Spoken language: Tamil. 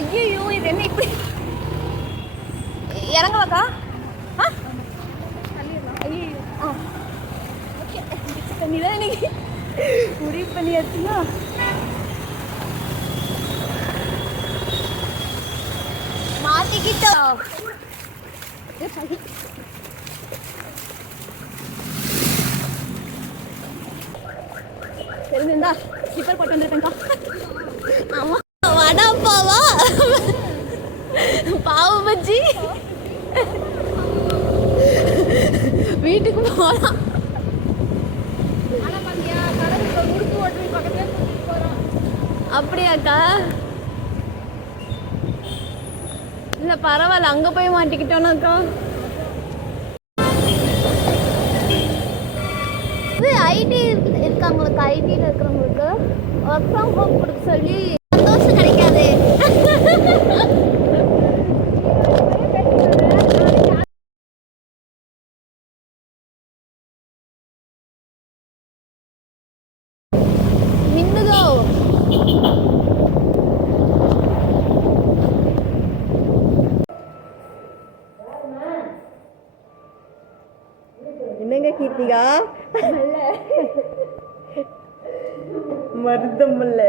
ஐயோ இது என்ன இப்படி இறங்கவாக்கா? ஐயோ ஓகே தண்ணி தான் இன்னைக்கு முடிவு பண்ணியாச்சுன்னா மாட்டிக்கிட்டோம். தெரிஞ்சிருந்தா ஸ்லிப்பர் போட்டு வந்துருப்பேன்க்கா. ஆமா வடா பாவா பாவு பஜ்ஜி வீட்டுக்கு போகலாம். அப்படியாக்கா? இல்லை பரவாயில்ல, அங்கே போய் மாட்டிக்கிட்டோன்னாக்கா. இது ஐடி இருக்காங்களுக்கு, ஐடியில் இருக்கிறவங்களுக்கு ஒர்க் ஃப்ரம் ஹோம் கொடுக்க சொல்லி சந்தோஷம் கிடைக்காது. மின்னுதோ என்னங்க கீர்த்திகா மருதம் இல்ல